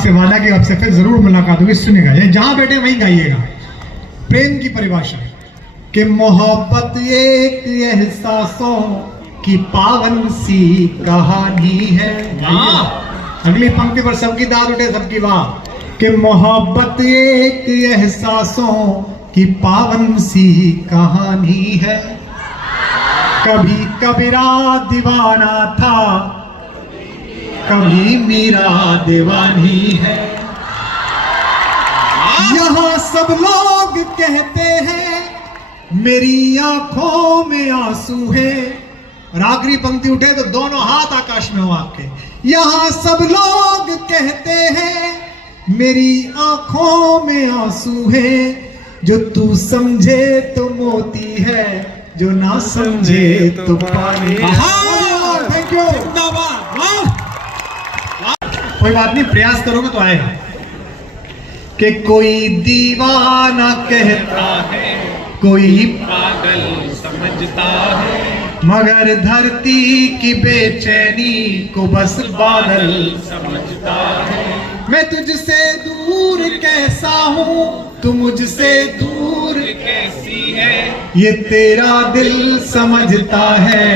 आपसे वादा कि आपसे फिर जरूर मुलाकात होगी। सुनिएगा, ये जहां बैठे वहीं गाइएगा। प्रेम की परिभाषा कि मोहब्बत एक एहसासों की पावन सी कहानी है। अगली पंक्ति पर सबकी दाद उठे, सबकी वाह। कि मोहब्बत एक एहसासों की पावन सी कहानी है। कभी कबीरा दीवाना था, कभी मीरा दीवानी है। यहाँ सब लोग कहते हैं मेरी आंखों में आंसू है। और आखिरी पंक्ति उठे तो दोनों हाथ आकाश में हो आपके। यहाँ सब लोग कहते हैं मेरी आंखों में आंसू है। जो तू समझे तो मोती है, जो ना समझे तो पानी। Thank you. कोई बात नहीं, प्रयास करोगे तो आएगा। कि कोई दीवाना कहता है, कोई पागल समझता है, मगर धरती की बेचैनी को बस बादल समझता है। मैं तुझसे दूर कैसा हूँ, तू मुझसे दूर कैसी है ये तेरा दिल समझता है,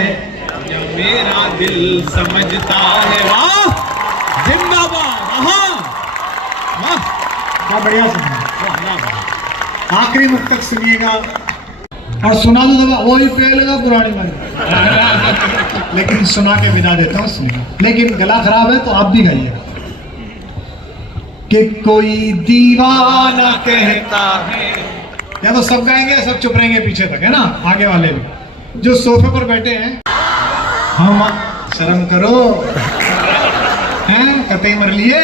जो मेरा दिल समझता है। वाह, जिंदाबाद। वाह, क्या बढ़िया सुना। आखिरी मुख तक सुनिएगा और सुना दो दबा वही पेलेगा पुरानी वाली। लेकिन सुना के विदा देता हूँ, सुनिएगा। लेकिन गला खराब है तो आप भी गाइएगा। कि कोई दीवाना कहता है, या तो सब गाएंगे सब चुप रहेंगे पीछे तक, है ना। आगे वाले भी जो सोफे पर बैठे हैं, हम शर्म करो हैं, कतई मर लिए।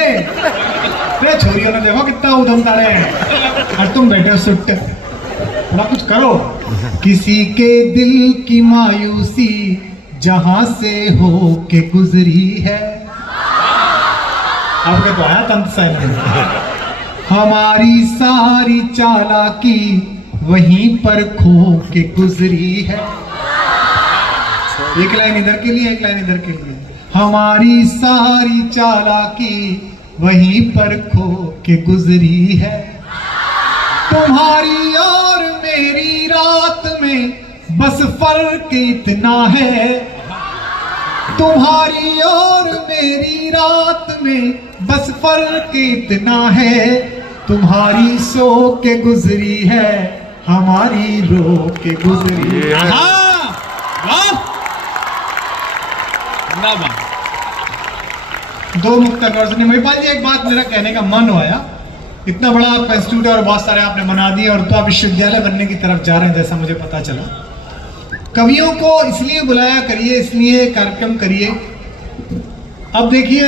अरे छोरियों ने देखो कितना उधमता रहे हैं और तुम बैठे हो सुट्ट। थोड़ा कुछ करो। किसी के दिल की मायूसी जहां से हो के गुजरी है। आपके तो आया तंत साहब। हमारी सारी चालाकी वहीं पर खो के गुजरी है। एक लाइन इधर के लिए, एक लाइन इधर के लिए। हमारी सारी चालाकी वहीं पर खो के गुजरी है। तुम्हारी और मेरी रात में बस फर्क इतना है। तुम्हारी और मेरी रात में बस फर्क इतना है। तुम्हारी सो के गुजरी है, हमारी रो के गुजरी है। दो मुक्त आकर्षण। महिपाल जी, एक बात मेरा कहने का मन हुआ, इतना बड़ा आपका इंस्टीट्यूट है और बहुत सारे आपने बना दिए और तो आप विश्वविद्यालय बनने की तरफ जा रहे हैं जैसा मुझे पता चला। कवियों को इसलिए बुलाया करिए, इसलिए कार्यक्रम करिए। अब देखिए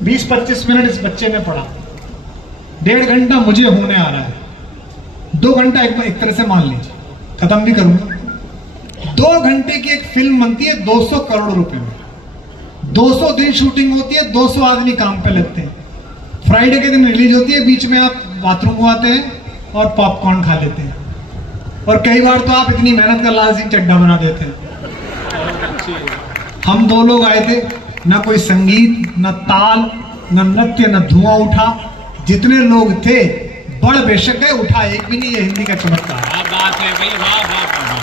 20-25 मिनट इस बच्चे ने पढ़ा, 1.5 घंटा मुझे होने आ रहा है, 2 घंटा एक तरह से मान लीजिए, खत्म भी करूंगा। 2 घंटे की एक फिल्म बनती है 200 करोड़ रुपए में। 200 दिन शूटिंग होती है, 200 आदमी काम पे लगते हैं। फ्राइडे के दिन रिलीज होती है, बीच में आप बाथरूम को आते हैं और पॉपकॉर्न खा लेते हैं। और कई बार तो आप इतनी मेहनत का लाल सिंह चड्ढा बना देते हैं। हम 2 लोग आए थे, ना कोई संगीत, ना ताल, ना नृत्य, ना धुआं उठा। जितने लोग थे बड़ बेशक है, उठा एक भी नहीं। ये हिंदी का चमत्कार है। बात है भाई, वाह वाह वाह।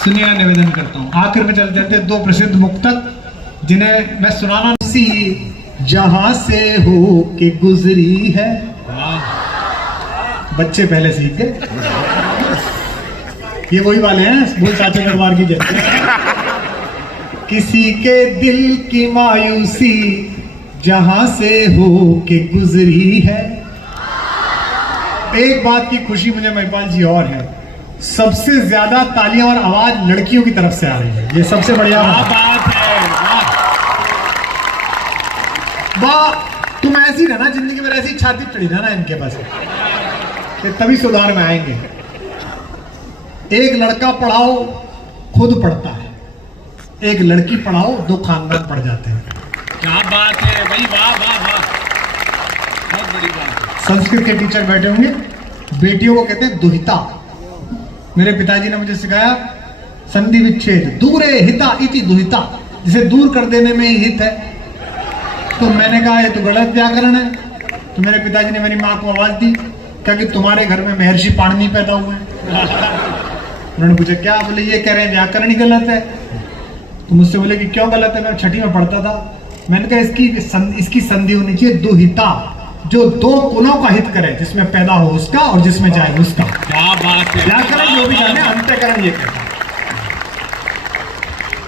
सुनिए, निवेदन करता हूँ आखिर में चलते चलते 2 प्रसिद्ध मुक्तक जिन्हें मैं सुनाना सी जहां से हो के गुजरी है। बच्चे पहले सीख गए, ये वही वाले हैं बोल चाचा दरबार की जय। किसी के दिल की मायूसी जहां से हो के गुजरी है। एक बात की खुशी मुझे महिपाल जी और है, सबसे ज्यादा तालियां और आवाज लड़कियों की तरफ से आ रही है। ये सबसे बढ़िया बात है। वाह, तुम ऐसी रहना जिंदगी में, ऐसी छाती चढ़ी रहना इनके पास, तभी सुधार में आएंगे। एक लड़का पढ़ाओ खुद पढ़ता है, एक लड़की पढ़ाओ 2 खानदान पढ़ जाते हैं। क्या बात है भाई, वाह वाह वाह, बहुत बड़ी बात है। संस्कृत के टीचर बैठे होंगे, बेटियों को कहते हैं दुहिता। मेरे पिताजी ने मुझे सिखाया संधि विच्छेद, दूरे हिता इति दुहिता। जिसे दूर कर देने में ही हित है। तो मैंने कहा ये तो गलत व्याकरण है। तो मेरे पिताजी ने मेरी माँ को आवाज दी, कहा कि तुम्हारे घर में महर्षि पाणिनि पैदा हुए हैं। उन्होंने पूछा क्या? बोले ये कह रहे हैं व्याकरण ही गलत है। तो मुझसे बोले कि क्यों गलत है? मैं छठी में पढ़ता था। मैंने कहा इसकी संधि होनी चाहिए दुहिता, जो दो कुलों का हित करे, जिसमें पैदा हो उसका और जिसमें जाए उसका। क्या बात है, व्याकरण जो भी जाने, अंतःकरण ये कहता है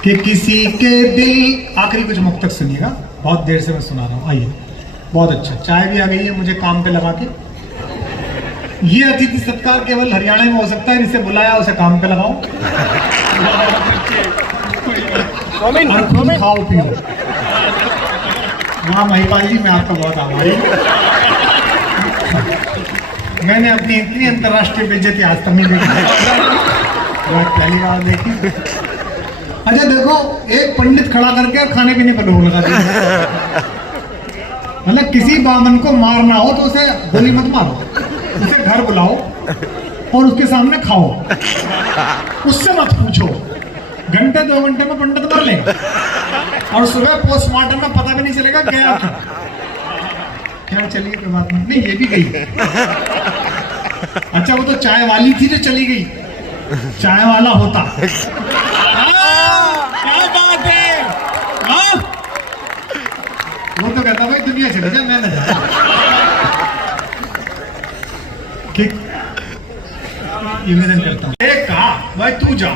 कि किसी के दिल। आखिरी कुछ मुक्तक सुनिएगा, बहुत देर से मैं सुना रहा हूँ। आइए, बहुत अच्छा। चाय भी आ गई है मुझे काम पे लगा के। ये अतिथि सत्कार केवल हरियाणा में हो सकता है, जिसे बुलाया उसे काम पे लगाओ और खुद खाओ पियो। हाँ महिपाल जी, मैं आपका बहुत आभारी हूँ। मैंने अपनी इतनी अंतर्राष्ट्रीय बेइज्जती आज तक नहीं देखी, पहली बार देखी। अच्छा देखो, एक पंडित खड़ा करके और खाने पीने पर लोग लगा दिया। मतलब किसी बामन को मारना हो तो उसे गोली मत मारो, उसे घर बुलाओ और उसके सामने खाओ, उससे मत पूछो। घंटे 2 घंटे में पंडित मर लेगा और सुबह पोस्टमार्टम में पता भी नहीं चलेगा गया क्या। चलिए कोई बात नहीं, ये भी गई। अच्छा वो तो चाय वाली थी जो चली गई, चाय वाला होता। क्या बात है। वो तो कहता भाई दुनिया चले जा, मैं न जा। ठीक, निवेदन करता हूँ। एक कहा भाई तू जा,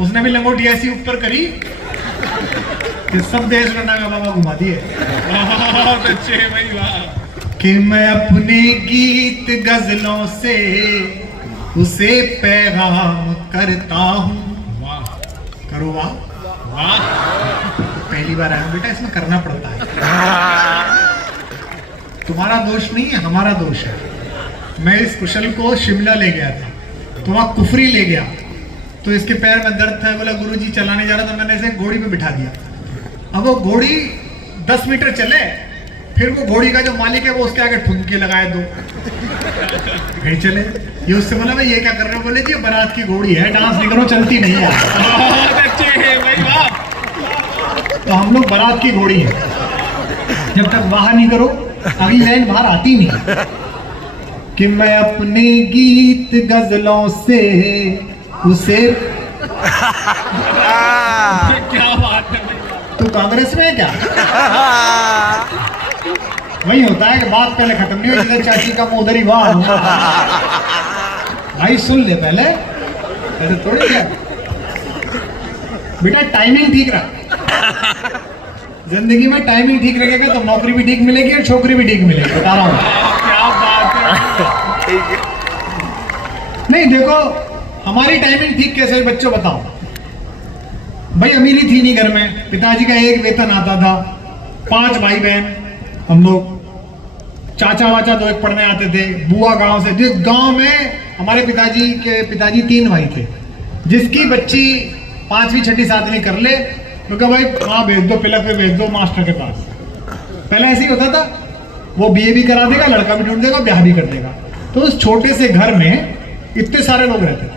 उसने भी लंगोटी ऐसी ऊपर करी कि सब देश का नागा बाबा घुमा दिए। बहुत अच्छे भाई, वाह। कि मैं अपने गीत गजलों से उसे पैगाम करता हूँ। वाह, करो वाह। वाह। पहली बार आया बेटा, इसमें करना पड़ता है। तुम्हारा दोष नहीं है, हमारा दोष है। मैं इस कुशल को शिमला ले गया था, तो वहां कुफरी ले गया, तो इसके पैर में दर्द था। बोला गुरुजी चलाने जा रहा था, मैंने इसे घोड़ी पे बिठा दिया। अब वो घोड़ी 10 मीटर चले, फिर वो घोड़ी का जो मालिक है वो उसके आगे ठुमके लगाए 2, फिर चले। ये उससे बोला भाई ये क्या कर रहे हो? बोले जी बारात की घोड़ी है, डांस नहीं करो, चलती नहीं है। बहुत अच्छे है भाई, वाह। तो हम लोग बारात की घोड़ी है, जब तक बाहर नहीं करो अगली लाइन बाहर आती नहीं। कि मैं अपने गीत गजलों से उसे क्या बात है। तो कांग्रेस में है क्या? वही होता है कि बात पहले खत्म नहीं हुई, जिधर चाची का मुंह उधर ही वाह। भाई सुन ले पहले, ऐसे थोड़ी क्या बेटा, टाइमिंग ठीक रख। जिंदगी में टाइमिंग ठीक रखेगा तो नौकरी भी ठीक मिलेगी और छोकरी भी ठीक मिलेगी, बता रहा हूँ। क्या बात है। नहीं देखो, हमारी टाइमिंग ठीक कैसे है बच्चों बताओ। भाई अमीरी थी नहीं घर में, पिताजी का एक वेतन आता था, 5 भाई बहन हम लोग, चाचा वाचा 2 एक पढ़ने आते थे, बुआ गांव से। जिस गांव में हमारे पिताजी के पिताजी 3 भाई थे, जिसकी बच्ची 5वीं 6ठी 7वीं कर ले तो कहा भाई वहां भेज दो, पिलक पे भेज दो मास्टर के पास। पहले ऐसे ही होता था, वो बीए भी करा देगा, लड़का भी ढूंढ देगा, ब्याह भी कर देगा। तो उस छोटे से घर में इतने सारे लोग रहते थे।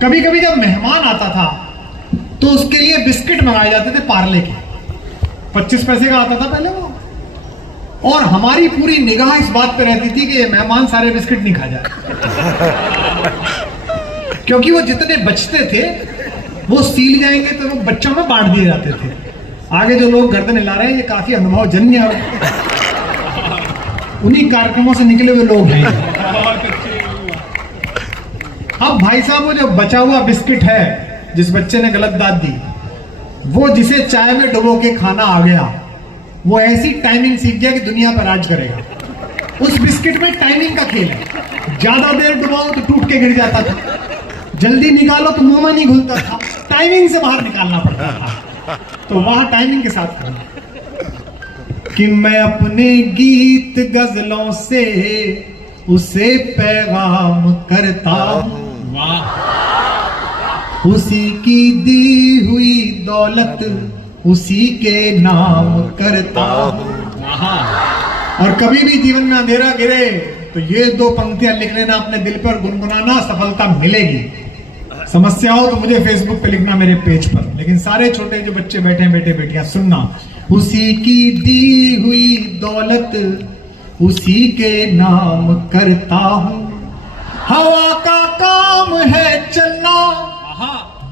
कभी कभी जब मेहमान आता था तो उसके लिए बिस्किट मंगाए जाते थे पार्ले के, 25 पैसे का आता था पहले वो। और हमारी पूरी निगाह इस बात पे रहती थी कि ये मेहमान सारे बिस्किट नहीं खा जाए, क्योंकि वो जितने बचते थे वो सील जाएंगे तो वो बच्चों में बांट दिए जाते थे। आगे जो लोग गर्दन हिला रहे हैं ये काफी अनुभवजन्य और उन्हीं कार्यक्रमों से निकले हुए लोग हैं। अब भाई साहब वो जो बचा हुआ बिस्किट है, जिस बच्चे ने गलत दाद दी, वो जिसे चाय में डुबो के खाना आ गया, वो ऐसी टाइमिंग सीख गया कि दुनिया पर राज करेगा। उस बिस्किट में टाइमिंग का खेल है, ज्यादा देर डुबाओ तो टूट के गिर जाता था, जल्दी निकालो तो मुंह में नहीं घुलता था, टाइमिंग से बाहर निकालना पड़ता था। तो वहां टाइमिंग के साथ करना। कि मैं अपने गीत गजलों से उसे पैगाम करता हूं, वाह। उसी की दी हुई दौलत उसी के नाम करता हूं। और कभी भी जीवन में अंधेरा गिरे तो ये 2 पंक्तियां लिख लेना अपने दिल पर, गुनगुनाना, सफलता मिलेगी। समस्या हो तो मुझे फेसबुक पे लिखना मेरे पेज पर, लेकिन सारे छोटे जो बच्चे बैठे हैं, बेटे बेटियां, सुनना। उसी की दी हुई दौलत उसी के नाम करता हूं, हवा का काम है चलना,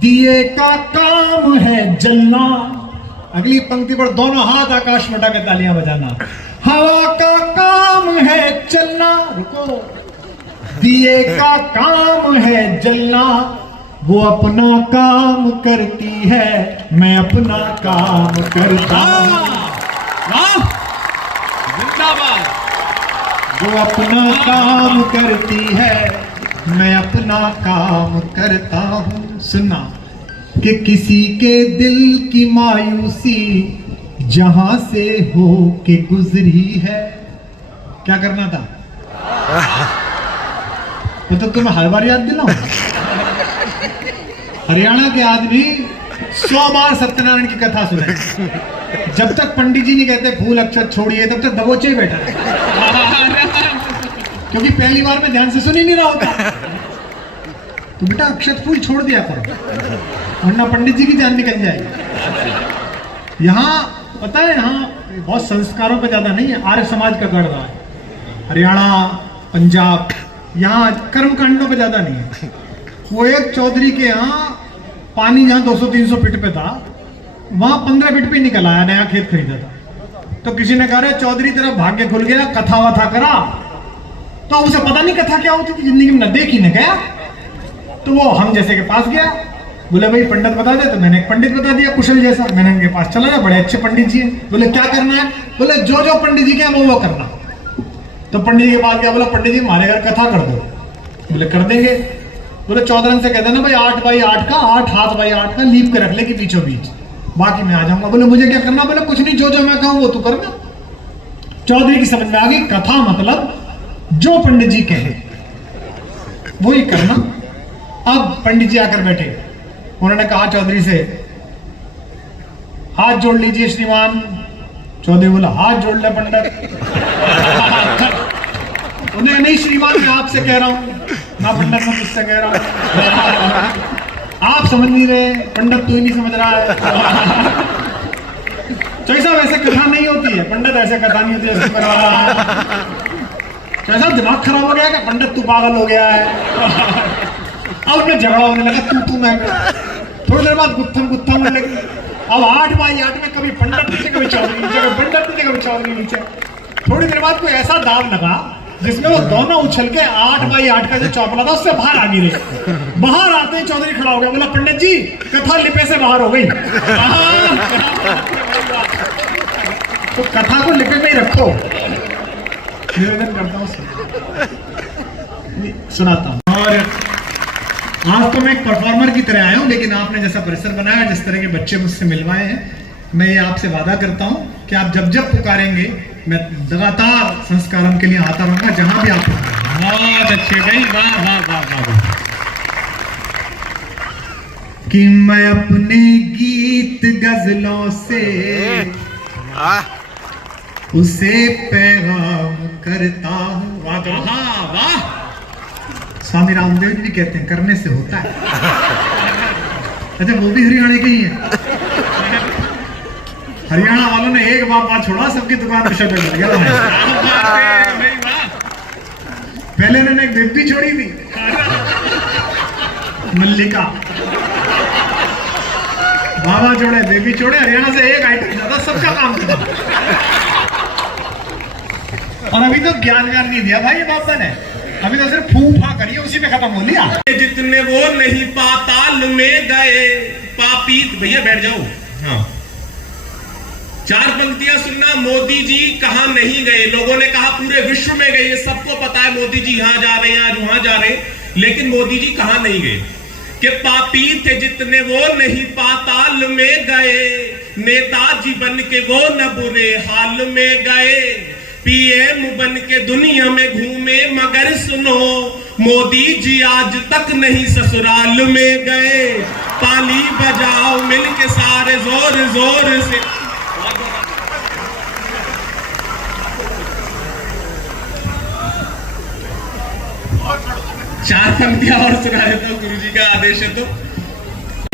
दिए का काम है जलना। अगली पंक्ति पर दोनों हाथ आकाश में उठा के तालियां बजाना। हवा का काम है चलना, रुको, दिए का काम है जलना, वो अपना काम करती है, मैं अपना काम करता हूं। जिंदाबाद। वो अपना काम करती है, मैं अपना काम करता हूं। सुनना कि किसी के दिल की मायूसी जहां से हो के गुजरी है, क्या करना था? वो तो तुम्हें हर बार याद दिलाऊं। हरियाणा के आदमी 100 बार सत्यनारायण की कथा सुने, जब तक पंडित जी नहीं कहते फूल अक्षत छोड़िए तब तक दबोचे ही बैठा है, क्योंकि पहली बार में ध्यान से सुन ही नहीं रहा होता। तो बेटा अक्षत फूल छोड़ दिया करो, वरना पंडित जी की जान निकल जाएगी। यहाँ पता है, यहाँ बहुत संस्कारों पे ज्यादा नहीं है, आर्य समाज का गढ़ रहा है। हरियाणा, पंजाब, यहाँ कर्म कांडों पे ज्यादा नहीं है। वो एक चौधरी के यहाँ पानी जहाँ 200-300 फीट पे था, वहां 15 फीट पे निकल आया, नया खेत खरीदा था। तो किसी ने कहा चौधरी तेरा भाग्य खुल गया, कथा वथा करा। तो उसे पता नहीं कथा क्या होती थी, जिंदगी में न देखी न गया। तो वो हम जैसे के पास गया, बोले भाई पंडित बता दे। तो मैंने एक पंडित बता दिया कुशल जैसा, मैंने उनके पास चला गया, बड़े अच्छे पंडित जी हैं। बोले क्या करना है? बोले जो जो पंडित जी के वो करना। तो पंडित जी के पास गया, बोला पंडित जी हमारे घर कथा कर दो। बोले कर देंगे। बोले चौधरन से कहते ना भाई 8 बाई 8 का, 8 हाथ बाई 8 का लीप के रख ले कि बीचों बीच, बाकी मैं आ जाऊंगा। बोले मुझे क्या करना? बोले कुछ नहीं, जो जो मैं कहूं वो तू करना। चौधरी की समझ में आ गई, कथा मतलब जो पंडित जी कहे वो ही करना। अब पंडित जी आकर बैठे, उन्होंने कहा चौधरी से, हाथ जोड़ लीजिए श्रीमान। चौधरी बोला हाथ जोड़ ले पंडित। उन्हें नहीं श्रीमान, मैं आपसे कह रहा हूं ना पंडित, मैं तुझसे कह रहा हूं। आप समझ नहीं रहे, पंडित तू ही नहीं समझ रहा है। चौसा वैसे कथा नहीं होती है, पंडित ऐसे कथा नहीं होती है, ऐसे करवा रहा है। चौसा दिमाग खराब हो गया है, पंडित तू पागल हो गया है। अब उनमें झगड़ा होने लगा, तू मैं। थोड़ी देर बाद गुत्थम होने लगी। अब 8 बाई 8 में कभी पंडित नीचे, कभी चौधरी नीचे, कभी पंडित नीचे, कभी चौधरी नीचे। थोड़ी देर बाद कोई ऐसा दाव लगा जिसमें वो दोनों उछल के 8 बाई 8 का जो चौपला था उससे बाहर आ गिरे। बाहर आते ही चौधरी खड़ा हो गया, बोला पंडित जी कथा लिपे से बाहर हो गई। तो कथा को लिपे में ही रखो। निवेदन करता हूँ, सुनाता हूँ। और आज तो मैं एक परफॉर्मर की तरह आया हूं, लेकिन आपने जैसा परिसर बनाया, जिस तरह के बच्चे मुझसे मिलवाए हैं, मैं ये आपसे वादा करता हूं कि आप जब जब पुकारेंगे मैं लगातार संस्कारों के लिए आता रहूंगा, जहां भी आप बहुत अच्छे भाई, वाह वाह वाह वाह। कि मैं अपने गीत गजलों से उसे पैगाम करता हूं। वाह वाह। स्वामी रामदेव जी भी कहते हैं करने से होता है। अच्छा वो भी हरियाणा के ही है। हरियाणा वालों ने एक बात छोड़ा, सबकी दुकान पे शटर लग गया। पहले इन्होंने एक बेबी छोड़ी थी, मल्लिका। बाबा जोड़े बेबी छोड़े, हरियाणा से एक आइटम ज्यादा, सबका काम था। और अभी तो ज्ञान नहीं दिया भाई बाबा ने, अभी तो सिर्फ फूफा करिए, उसी में खत्म हो लिया। जितने वो नहीं पाताल में गए पापी। भैया बैठ जाओ। हाँ, 4 पंक्तियां सुनना। मोदी जी कहां नहीं गए? लोगों ने कहा पूरे विश्व में गए, ये सबको पता है मोदी जी यहां जा रहे हैं, आज वहां जा रहे हैं, लेकिन मोदी जी कहां नहीं गए? कि पापी थे जितने वो नहीं पाताल में गए, नेताजी बन के वो न बुरे हाल में गए, पीएम बन के दुनिया में घूमे मगर सुनो मोदी जी आज तक नहीं ससुराल में गए। ताली बजाओ मिलके सारे जोर जोर से। 4 पंक्तियां और सुना देता हूं, गुरुजी का आदेश है। तो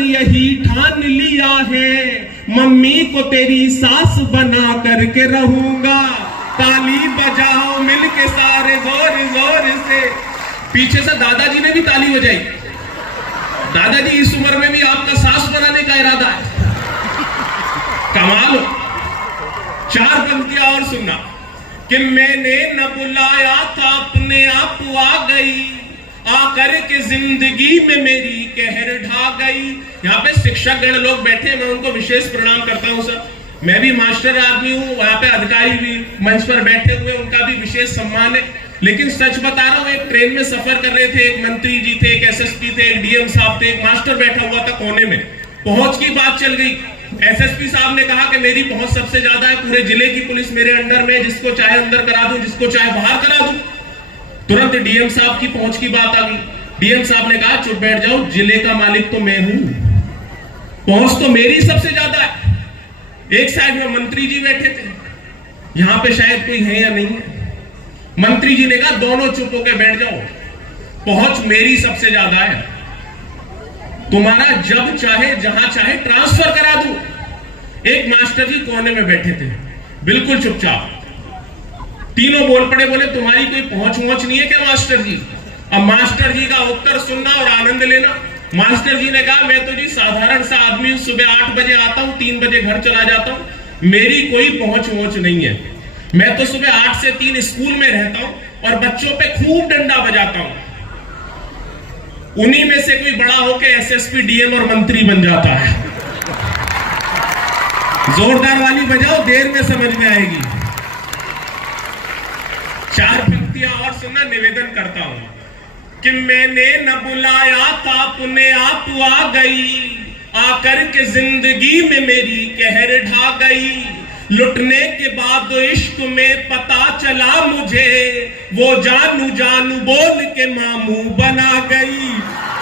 यही ठान लिया है, मम्मी को तेरी सास बना करके रहूंगा, ताली बजाओ मिलके सारे जोर जोर से। पीछे से दादाजी ने भी ताली बजाई। दादाजी इस उम्र में भी आपका सास बनाने का इरादा है, कमाल हो। 4 पंक्तियां और सुनना कि मैंने न बुलाया था अपने आप आ गई, आकर के जिंदगी में मेरी कहर ढा गई। यहाँ पे शिक्षक गण लोग बैठे, मैं उनको विशेष प्रणाम करता हूं सर। मैं भी मास्टर आदमी हूं, वहां पे अधिकारी भी मंच पर बैठे हुए, उनका भी विशेष सम्मान है। लेकिन सच बता रहा हूं, एक ट्रेन में सफर कर रहे थे, एक मंत्री जी थे, एक एसएसपी थे, एक डीएम साहब थे, एक मास्टर बैठा हुआ था कोने में। पहुंच की बात चल गई। एसएसपी साहब ने कहा कि मेरी पहुंच सबसे ज्यादा है, पूरे जिले की पुलिस मेरे अंडर में, जिसको चाहे अंदर करा दूं, जिसको चाहे बाहर करा दूं। तुरंत डीएम साहब की पहुंच की बात आ गई। डीएम साहब ने कहा चुप बैठ जाओ, जिले का मालिक तो मैं हूं, पहुंच तो मेरी सबसे ज्यादा है। एक साइड में मंत्री जी बैठे थे, यहां पे शायद कोई है या नहीं है। मंत्री जी ने कहा दोनों चुप होकर बैठ जाओ, पहुंच मेरी सबसे ज्यादा है, तुम्हारा जब चाहे जहां चाहे ट्रांसफर करा दूं। एक मास्टर जी कोने में बैठे थे, बिल्कुल चुपचाप। तीनों बोल पड़े, बोले तुम्हारी कोई पहुंच नहीं है क्या मास्टर जी? अब मास्टर जी का उत्तर सुनना और आनंद लेना। मास्टर जी ने कहा मैं तो जी साधारण सा आदमी हूं, सुबह 8 बजे आता हूं, 3 बजे घर चला जाता हूं, मेरी कोई पहुंच नहीं है। मैं तो सुबह 8 से 3 स्कूल में रहता हूं और बच्चों पे खूब डंडा बजाता हूं। उन्हीं में से कोई बड़ा होकर एसएसपी, डीएम और मंत्री बन जाता है। जोरदार वाली बजाओ, देर में समझ में आएगी। 4 पंक्तियां और सुनना, निवेदन करता हूं कि मैंने न बुलाया था अपने आप आ गई, आकर के जिंदगी में मेरी कहर ढा गई। लुटने के बाद इश्क में पता चला मुझे, वो जानू जानू बोल के मामू बना गई।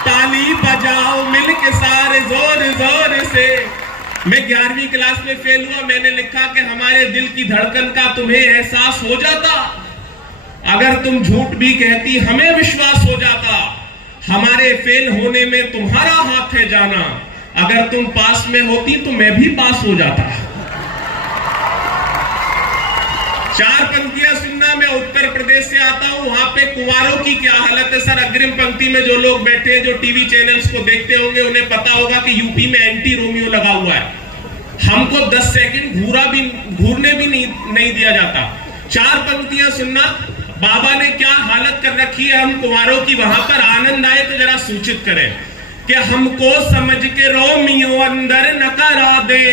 ताली बजाओ मिलके सारे जोर जोर से। मैं 11वीं क्लास में फेल हुआ, मैंने लिखा कि हमारे दिल की धड़कन का तुम्हें एहसास हो जाता, अगर तुम झूठ भी कहती हमें विश्वास हो जाता। हमारे फेल होने में तुम्हारा हाथ है जाना, अगर तुम पास में होती तो मैं भी पास हो जाता। 4 पंक्तियां सुनना। मैं उत्तर प्रदेश से आता हूं, वहां पे कुंवारों की क्या हालत है सर। अग्रिम पंक्ति में जो लोग बैठे हैं, जो टीवी चैनल्स को देखते होंगे, उन्हें पता होगा कि यूपी में एंटी रोमियो लगा हुआ है। हमको 10 सेकंड घूरने भी नहीं दिया जाता। 4 पंक्तियां सुनना। बाबा ने क्या हालत कर रखी है हम कुंवारों की, वहां पर आनंद आए तो जरा सूचित करें कि हमको समझ के रोमियो अंदर न करा दे,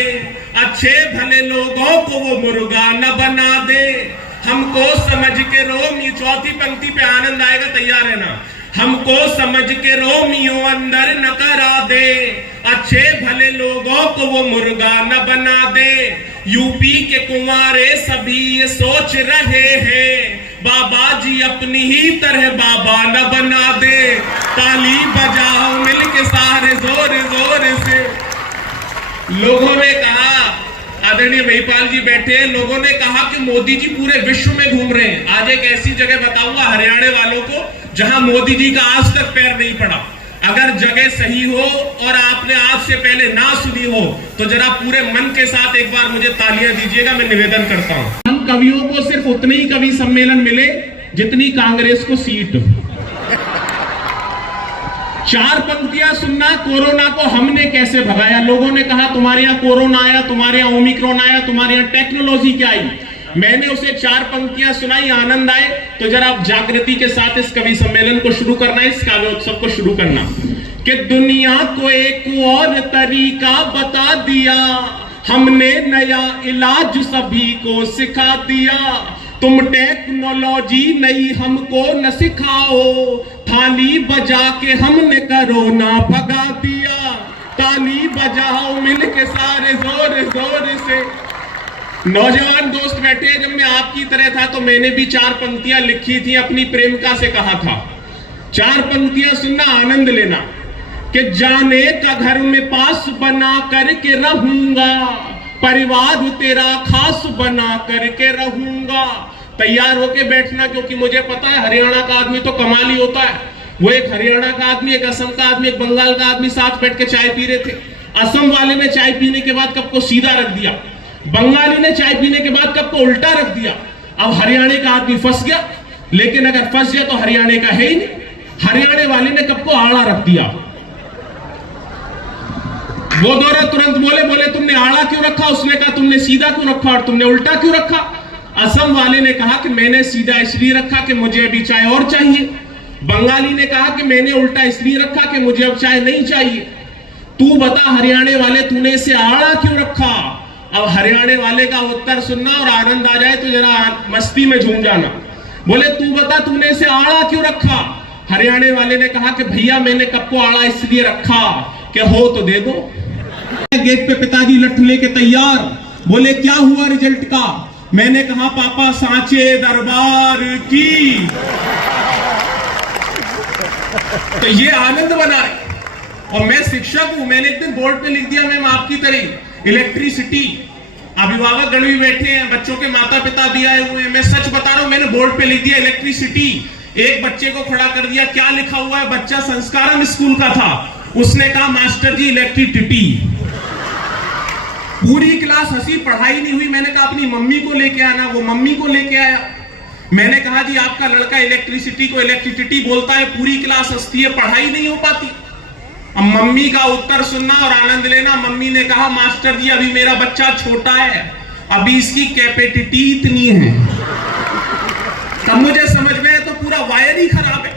अच्छे भले लोगों को वो मुर्गा न बना दे। हमको समझ के रोमियो, 4थी पंक्ति पे आनंद आएगा, तैयार है ना। हमको समझ के रोमियो अंदर न करा दे, अच्छे भले लोगों को वो मुर्गा न बना दे। यूपी के कुंवारे सभी ये सोच रहे हैं, बाबा जी अपनी ही तरह बाबा न बना दे। ताली बजाओ मिलके सारे जोर जोर से। लोगों ने कहा, आदरणीय महिपाल जी बैठे हैं, लोगों ने कहा कि मोदी जी पूरे विश्व में घूम रहे हैं। आज एक ऐसी जगह बताऊंगा हरियाणा वालों को जहां मोदी जी का आज तक पैर नहीं पड़ा। अगर जगह सही हो और आपने आज से पहले ना सुनी हो तो जरा पूरे मन के साथ एक बार मुझे तालियां दीजिएगा, मैं निवेदन करता हूं। हम कवियों को सिर्फ उतने ही कवि सम्मेलन मिले जितनी कांग्रेस को सीट। 4 पंक्तियां सुनना। कोरोना को हमने कैसे भगाया। लोगों ने कहा तुम्हारे यहाँ कोरोना आया, तुम्हारे यहाँ ओमिक्रॉन आया, तुम्हारे यहाँ टेक्नोलॉजी क्या आई। मैंने उसे 4 पंक्तियां सुनाई, आनंद आए तो जरा आप जागृति के साथ इस कवि सम्मेलन को शुरू करना, इस काव्य उत्सव को शुरू करना। कि दुनिया को एक और तरीका बता दिया, हमने नया इलाज सभी को सिखा दिया। तुम टेक्नोलॉजी नई हमको न सिखाओ, थाली बजा के हमने कोरोना भगा दिया। ताली बजाओ मिलके सारे जोर जोर से। नौजवान दोस्त बैठे, जब मैं आपकी तरह था तो मैंने भी 4 पंक्तियां लिखी थी, अपनी प्रेमिका से कहा था। 4 पंक्तियां सुनना, आनंद लेना। कि जाने का घर में पास बना करके रहूंगा, परिवार तेरा खास बना करके रहूंगा। तैयार होके बैठना, क्योंकि मुझे पता है हरियाणा का आदमी तो कमाल ही होता है। वो एक हरियाणा का आदमी, एक असम का आदमी, एक बंगाल का आदमी साथ बैठ के चाय पी रहे थे। असम वाले ने चाय पीने के बाद कप को सीधा रख दिया, बंगाली ने चाय पीने के बाद कप को उल्टा रख दिया। अब हरियाणा का आदमी फंस गया, लेकिन अगर फंस गया तो हरियाणा का है ही नहीं। हरियाणा वाले ने कप को आड़ा रख दिया। वो दोनों तुरंत बोले तुमने आड़ा क्यों रखा? उसने कहा तुमने सीधा क्यों रखा और तुमने उल्टा क्यों रखा? असम वाले ने कहा कि मैंने सीधा इसलिए रखा कि मुझे अभी चाय और चाहिए। बंगाली ने कहा कि मैंने उल्टा इसलिए रखा कि मुझे अब चाय नहीं चाहिए। तू बता हरियाणा वाले, तूने इसे आड़ा क्यों रखा? अब हरियाणा वाले का उत्तर सुनना और आनंद आ जाए तो जरा मस्ती में झूम जाना। बोले तू बता तूने इसे आड़ा क्यों रखा? हरियाणा वाले ने कहा कि भैया मैंने कप को आड़ा इसलिए रखा कि हो तो दे दो। गेट पे पिताजी लठ लेके तैयार, बोले क्या हुआ रिजल्ट का? मैंने कहा पापा सांचे दरबार की। तो ये आनंद बना रहे। और मैं शिक्षक हूं, मैंने एक दिन बोर्ड पे लिख दिया मैम आपकी तरह इलेक्ट्रिसिटी। अभिभावक गण भी बैठे हैं, बच्चों के माता पिता भी आए हुए हैं। मैं सच बता रहा हूं, मैंने बोर्ड पे लिख दिया इलेक्ट्रिसिटी। एक बच्चे को खड़ा कर दिया, क्या लिखा हुआ है? बच्चा संस्कारम स्कूल का था, उसने कहा मास्टर जी इलेक्ट्रिसिटी। पूरी क्लास हंसी, पढ़ाई नहीं हुई। मैंने कहा अपनी मम्मी को लेके आना, वो मम्मी को लेके आया। मैंने कहा जी आपका लड़का इलेक्ट्रिसिटी को इलेक्ट्रिसिटी बोलता है, पूरी क्लास हंसती है, पढ़ाई नहीं हो पाती। अब मम्मी का उत्तर सुनना और आनंद लेना। मम्मी ने कहा मास्टर जी अभी मेरा बच्चा छोटा है, अभी इसकी कैपेसिटी इतनी है। तब मुझे समझ में आया तो पूरा वायर ही खराब है।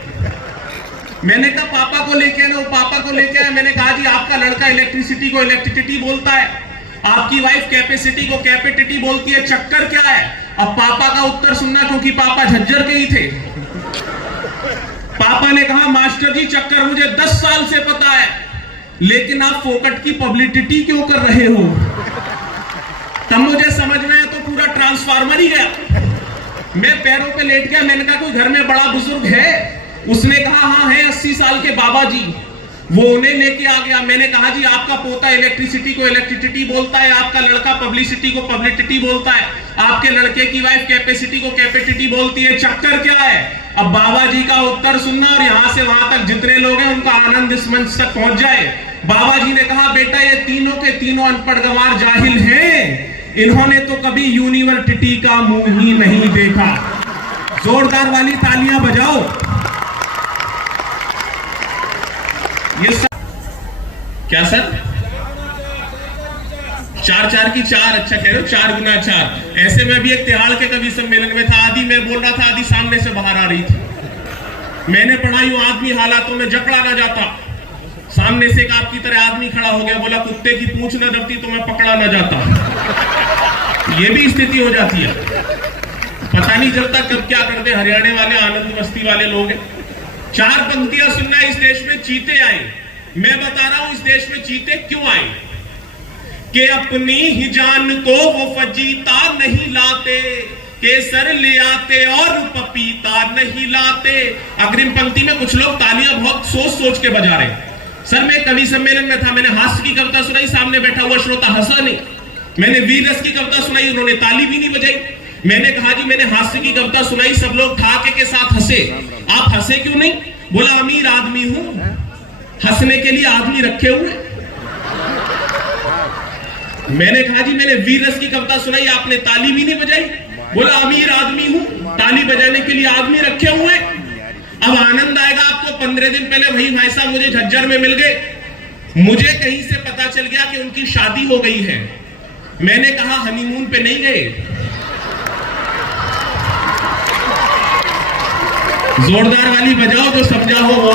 मैंने कहा पापा को लेके आना, वो पापा को लेके आया। मैंने कहा जी आपका लड़का इलेक्ट्रिसिटी को इलेक्ट्रिसिटी बोलता है, आपकी वाइफ कैपेसिटी को कैपेसिटी बोलती है, चक्कर क्या है? अब पापा का उत्तर सुनना, क्योंकि पापा झज्जर के ही थे। पापा ने कहा मास्टर जी चक्कर मुझे 10 साल से पता है, लेकिन आप फोकट की पब्लिसिटी क्यों कर रहे हो? तब मुझे समझ में आया तो पूरा ट्रांसफार्मर ही गया। मैं पैरों पे लेट गया। मैंने कहा कोई घर में बड़ा बुजुर्ग है? उसने कहा हाँ है, 80 साल के बाबा जी। वो उन्हें लेके आ गया। मैंने कहा जी आपका पोता इलेक्ट्रिसिटी को इलेक्ट्रिसिटी बोलता है, आपका लड़का पब्लिसिटी को पब्लिसिटी बोलता है, आपके लड़के की वाइफ कैपेसिटी को कैपेसिटी बोलती है, चक्कर क्या है? अब बाबा जी का उत्तर सुनना और यहां से वहां तक जितने लोग हैं उनका आनंद इस मंच तक पहुंच जाए। बाबा जी ने कहा बेटा ये तीनों के तीनों अनपढ़ गंवार जाहिल हैं, इन्होंने तो कभी यूनिवर्सिटी का मुंह ही नहीं देखा। जोरदार वाली तालियां बजाओ। ये क्या सर? 4 की 4, अच्छा कह रहे हो, 4 गुना 4। ऐसे में भी एक तिहाड़ के कवि सम्मेलन में था, आदि मैं बोल रहा था, आदि सामने से बाहर आ रही थी। मैंने पढ़ा यूं आदमी हालातों में जकड़ा ना जाता। सामने से एक आपकी तरह आदमी खड़ा हो गया, बोला कुत्ते की पूंछ न दबती तो मैं पकड़ा ना जाता। ये भी स्थिति हो जाती है, पता नहीं चलता कब क्या करते हरियाणा वाले, आनंद मस्ती वाले लोग हैं। 4 पंक्तियां सुनना। इस देश में चीते आए। मैं बता रहा हूं इस देश में चीते क्यों आए। कि अपनी ही जान को वो फजीता नहीं लाते, केसर ले आते और पपीता नहीं लाते। अग्रिम पंक्ति में कुछ लोग तालियां बहुत सोच सोच के बजा रहे। सर मैं कवि सम्मेलन में था, मैंने हास्य की कविता सुनाई, सामने बैठा हुआ श्रोता हंसा नहीं। मैंने वीर रस की कविता सुनाई, उन्होंने ताली भी नहीं बजाई। मैंने कहा जी मैंने हास्य की कविता सुनाई, सब लोग ठाके के साथ हंसे, आप हंसे क्यों नहीं? बोला अमीर आदमी हूं, हंसने के लिए आदमी रखे हुए। मैंने कहा जी मैंने वीर रस की कविता सुनाई, आपने ताली भी नहीं बजाई। बोला अमीर आदमी हूं, ताली बजाने के लिए आदमी रखे हुए। अब आनंद आएगा आपको। 15 दिन पहले वही भाई साहब मुझे झज्जर में मिल गए। मुझे कहीं से पता चल गया कि उनकी शादी हो गई है। मैंने कहा हनीमून पे नहीं गए? जोरदार वाली बजाओ जो समझा हो वो।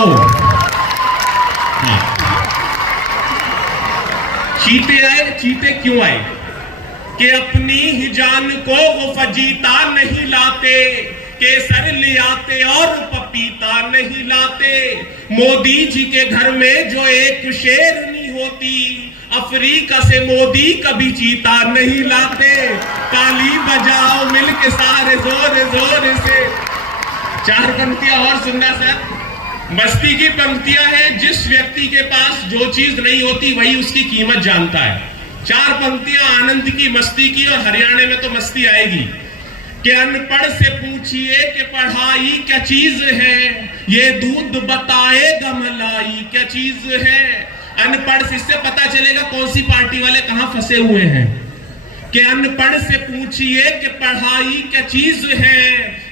हाँ। चीते आए। चीते क्यों आए? कि अपनी ही जान को वो फजीता नहीं लाते, केसर ले आते और पपीता नहीं लाते। मोदी जी के घर में जो एक शेरनी होती, अफ्रीका से मोदी कभी चीता नहीं लाते। ताली बजाओ मिलके सारे जोर जोर से। 4 पंक्तियां और सुनना सर। मस्ती की पंक्तियां हैं। जिस व्यक्ति के पास जो चीज नहीं होती वही उसकी कीमत जानता है। 4 पंक्तियां आनंद की, मस्ती की, और हरियाणा में तो मस्ती आएगी। कि अनपढ़ से पूछिए कि पढ़ाई क्या चीज है, ये दूध बताएगा मलाई क्या चीज है। अनपढ़ से इससे पता चलेगा कौन सी पार्टी वाले कहां फंसे हुए हैं कि अनपढ़ से पूछिए कि पढ़ाई क्या चीज है,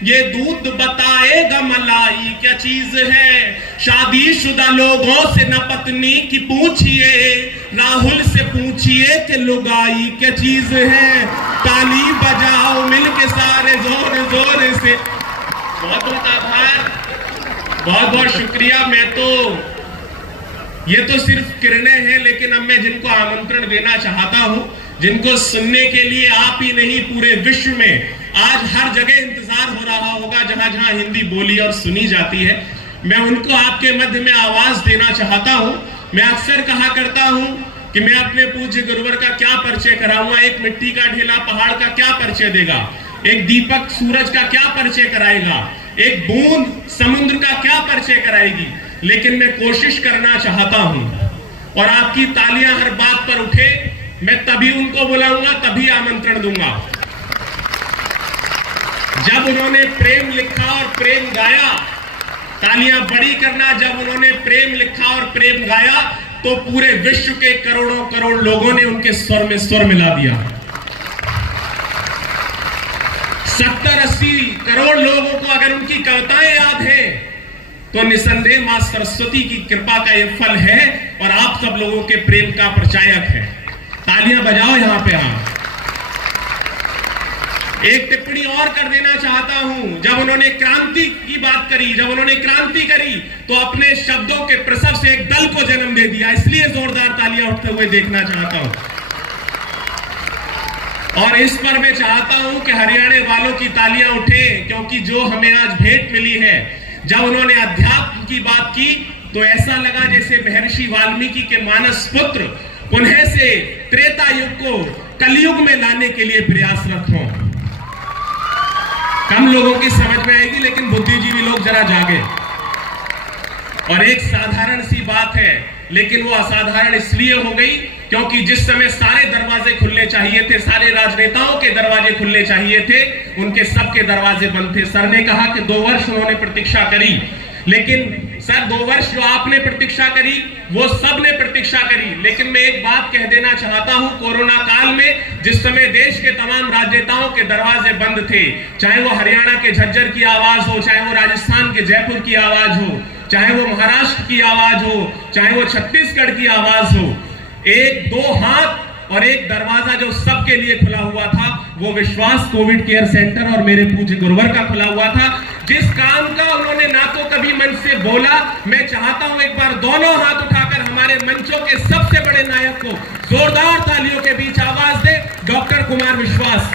ये दूध बताएगा मलाई क्या चीज है। शादीशुदा लोगों से न पत्नी की पूछिए, राहुल से पूछिए कि लुगाई क्या चीज है। ताली बजाओ मिलके सारे जोर जोर से। बहुत बहुत आभार, बहुत बहुत शुक्रिया। ये तो सिर्फ किरणें हैं, लेकिन अब मैं जिनको आमंत्रण देना चाहता हूं, जिनको सुनने के लिए आप ही नहीं पूरे विश्व में आज हर जगह इंतजार हो रहा होगा जहां जहां हिंदी बोली और सुनी जाती है, मैं उनको आपके मध्य में आवाज देना चाहता हूं। मैं अक्सर कहा करता हूं कि मैं अपने पूज्य गुरुवर का क्या परिचय कराऊंगा, एक मिट्टी का ढेला पहाड़ का क्या परिचय देगा, एक दीपक सूरज का क्या परिचय कराएगा, एक बूंद समुद्र का क्या परिचय कराएगी। लेकिन मैं कोशिश करना चाहता हूं और आपकी तालियां हर बात पर उठे, मैं तभी उनको बुलाऊंगा, तभी आमंत्रण दूंगा जब उन्होंने प्रेम लिखा और प्रेम गाया। तालियां बड़ी करना, जब उन्होंने प्रेम लिखा और प्रेम गाया तो पूरे विश्व के करोड़ों करोड़ लोगों ने उनके स्वर में स्वर मिला दिया। 70-80 करोड़ लोगों को अगर उनकी कविताएं याद हैं तो निसंदेह मां सरस्वती की कृपा का यह फल है और आप सब लोगों के प्रेम का प्रचायक है। तालियां बजाओ यहां पे। आप एक टिप्पणी और कर देना चाहता हूं, जब उन्होंने क्रांति की बात करी, जब उन्होंने क्रांति करी तो अपने शब्दों के प्रसव से एक दल को जन्म दे दिया। इसलिए जोरदार तालियां उठते हुए देखना चाहता हूं। और इस पर मैं चाहता हूं कि हरियाणा वालों की तालियां उठे, क्योंकि जो हमें आज भेंट मिली है, जब उन्होंने अध्यात्म की बात की तो ऐसा लगा जैसे महर्षि वाल्मीकि के मानस पुत्र पुनः से त्रेता युग को कलयुग में लाने के लिए प्रयासरत हों। कम लोगों की समझ में आएगी, लेकिन बुद्धिजीवी लोग जरा जागे। और एक साधारण सी बात है, लेकिन वो असाधारण इसलिए हो गई क्योंकि जिस समय सारे दरवाजे खुलने चाहिए थे, सारे राजनेताओं के दरवाजे खुलने चाहिए थे, उनके सबके दरवाजे बंद थे। सर ने कहा कि 2 वर्ष उन्होंने प्रतीक्षा करी, लेकिन सर 2 वर्ष जो आपने प्रतीक्षा करी वो सब ने प्रतीक्षा करी। लेकिन मैं एक बात कह देना चाहता हूं, कोरोना काल में जिस समय देश के तमाम राजनेताओं के दरवाजे बंद थे, चाहे वो हरियाणा के झज्जर की आवाज हो, चाहे वो राजस्थान के जयपुर की आवाज हो, चाहे वो महाराष्ट्र की आवाज हो, चाहे वो छत्तीसगढ़ की आवाज हो, 1-2 हाथ और एक दरवाजा जो सबके लिए खुला हुआ था वो विश्वास कोविड केयर सेंटर और मेरे पूज्य गुरुवर का खुला हुआ था। जिस काम का उन्होंने ना तो कभी मन से बोला, मैं चाहता हूं एक बार दोनों हाथ उठाकर हमारे मंचों के सबसे बड़े नायक को जोरदार तालियों के बीच आवाज दे, डॉक्टर कुमार विश्वास।